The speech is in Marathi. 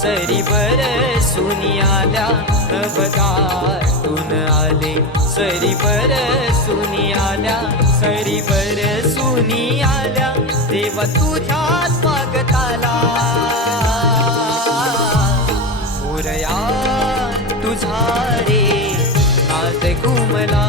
सरी बरसूनी आल्या नवदाटून आले सरी बरसूनी आल्या सरी बरसूनी आल्या देवा तुझ्या स्वागताला मोरया तुझा रे नाद घुमला